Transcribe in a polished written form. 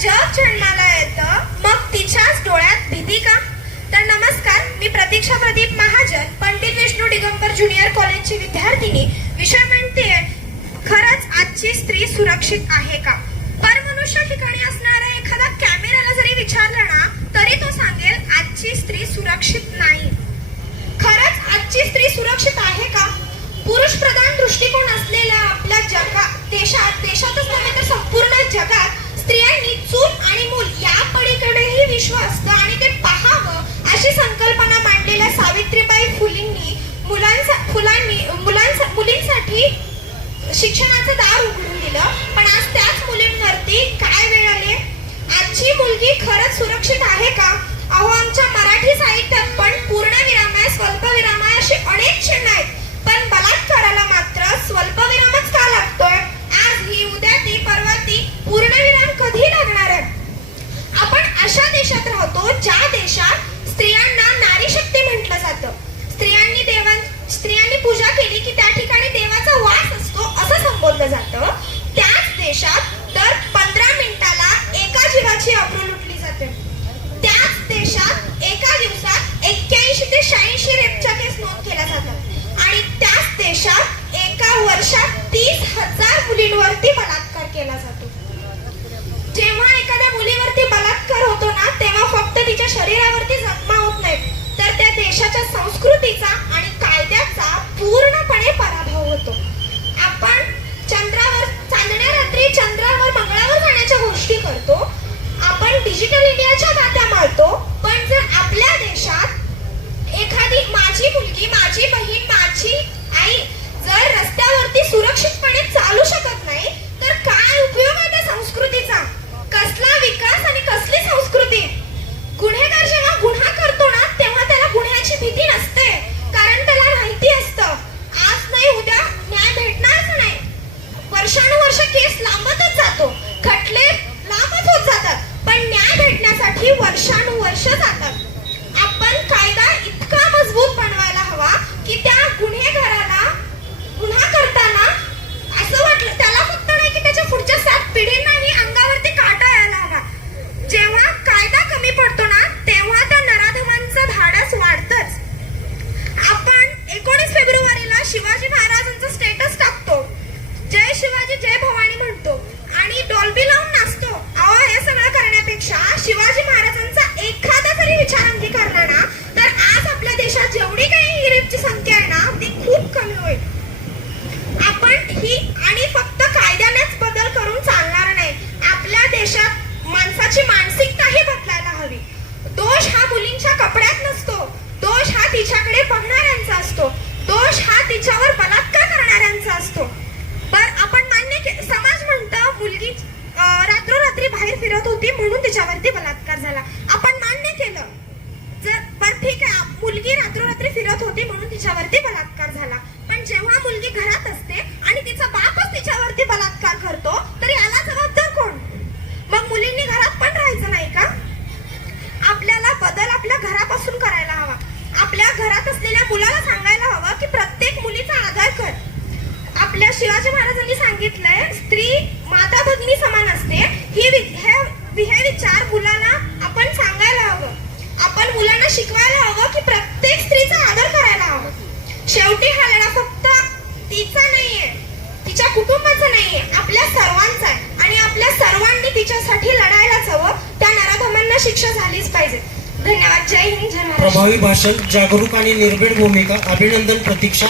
जग जन्माला येतं मग तिच्याच डोळ्यात भीती का? तर नमस्कार, मी प्रतीक्षा प्रदीप महाजन, पंडित विष्णू दिगंबर ज्युनियर कॉलेजची विद्यार्थिनी. विषय म्हणते खरंच आजची स्त्री सुरक्षित आहे का? परमनुष्य ठिकाणी असणारा एखादा कॅमेराला जरी विचारलं ना तरी तो सांगेल आजची स्त्री सुरक्षित नाही. खरंच आजची स्त्री सुरक्षित आहे का? पुरुष प्रधान दृष्टिकोन असलेल्या आपल्या देशातच नव्हे तर संपूर्ण जगात स्त्रियांनी चूल आणि मूल या पलीकडेही विश्व असतं आणि ते पाहावं अशी संकल्पना मांडलेल्या सावित्रीबाई फुलेंनी मुलींसाठी शिक्षणाचं दार उघडून दिलं. पण आज त्याच मुलींवरती काय वेळ आले? आजची मुलगी खरंच सुरक्षित आहे का? अहो, आमच्या मराठी साहित्यात पण पूर्णविराम, स्वल्पविराम अशी अनेक चिन्ह आहेत, पण बलात्काराला मात्र स्वल्पविरामच का लागतोय? आज ही, उद्या ती, परवा ती, पूर्णविराम कधी लागणार आहे? आपण अशा देशात राहतो ज्या देशात स्त्रियांना नारी शक्ती म्हटलं जातं. स्त्रियांनी पूजा केली की त्या ठिकाणी देवाचा वास असतो असं संबोधलं जातं. त्याच देशात दर 15 मिनिटाला एका जीवाची अब्रू लुटली जाते. त्याच देशात एका दिवसात 81 ते 86 रेपच्या केस नोंद केल्या जातात आणि त्याच देशात एका वर्षात 30,000 मुलींवरती बलात्कार केला जातो. जेव्हा एखाद्या मुलीवरती बलात्कार होतो ना तेव्हा फक्त तिच्या शरीरावरती जखमा होत नाहीत तर त्या देशाच्या संस्कृतीचा आणि कायद्याचा पूर्णपणे पराभव होतो. आपण चांदण्या रात्री चंद्रावर, मंगळावर जाण्याच्या गोष्टी करतो. आपण डिजिटल इंडियाच्या गाथा मारतो. पण जर आपल्या देशात एखादी माझी मुलगी, माझी बहीण, माझी आई जर रस्त्यावरती सुरक्षितपणे चालू शकत नाही तर काय उपयोग आहे त्या संस्कृतीचा? कसला विकास आणि कसली संस्कृती? गुन्हेगार जेव्हा गुन्हा करतो ना तेव्हा त्याला गुन्ह्याची भीती नसते, कारण त्याला माहिती असतं आज नाही उद्या न्याय भेटणारच नाही. वर्षानुवर्ष केस लांबतच जातो, खटले लांबच होत जातात, पण न्याय भेटण्यासाठी वर्षानुवर्ष जातात. आपण कायदा इतका मजबूत बनवायला हवा की त्या गुन्हेगाराला गुन्हा करताना असं वाटलं त्याला फक्त नाही की त्याच्या पुढच्या 7 पिढींनाही अंगावरती काटा यायला हवा. जेव्हा कायदा कमी पडतो ना तेव्हा त्या नराधमांचं धाडस वाढतच. आपण 19 फेब्रुवारीला शिवाजी महाराजांचं स्टेटस टाकतो, जय शिवाजी जय भवानी म्हणतो आणि डॉल्बी लावून नाचतो. अहो, हे सगळं करण्यापेक्षा शिवाजी महाराजांचा एखादा तरी विचार अंगीकारला ना तर आज आपल्या देशात जेवढी काही रेपची संख्या आहे ना ती खूप कमी होईल. आपण ही आणि फक्त कायद्यानेच बदल करून चालणार नाही. आपल्या देशात माणसाची मानसिकताही बदलायला हवी. दोष हा मुलींच्या कपड्यात नसतो, दोष हा तिच्याकडे बघणाऱ्यांचा असतो, दोष हा तिच्यावर बलात्कार करणाऱ्यांचा असतो. आपण समाज म्हणतो मुलगी रात्रोरात्री बाहेर फिरत होती म्हणून तिच्यावरती बलात्कार झाला. आपण मान्य केलं, पण ठीक आहे, मुलगी रात्रोरात्री फिरत होती म्हणून तिच्यावरती बलात्कार झाला. पण जेव्हा मुलगी घरात असते आणि तिचा बापच तिच्यावरती बलात्कार करतो तर याला जबाबदार कोण? मग मुलींनी घरात पण राहायचं नाही का? आपल्याला बदल आपल्या घरापासून करायला हवा. आपल्या घरात असलेल्या मुलाला सांगायला हवं की प्रत्येक मुलीचा आदर कर. आपल्या शिवाजी महाराजांनी सांगितलंय स्त्री माता भगिनी समान असते. हे विचार मुलांना आपण सांगायला हवं. आपण मुलांना शिकवायला हवं की प्रत्येक स्त्रीचा आदर करायला हवं. शेवटी हा लढा फक्त तिचा नाहीये, तिच्या कुटुंबाचा नाहीये, आपल्या सर्वांचा आहे आणि आपल्या सर्वांनी तिच्यासाठी लढायलाच हवं. त्या नराधमांना शिक्षा झालीच पाहिजे. धन्यवाद. जय हिंद, जय महाराष्ट्र. प्रभावी भाषण, जागरूक आणि निर्भीड भूमिका. अभिनंदन प्रतीक्षा.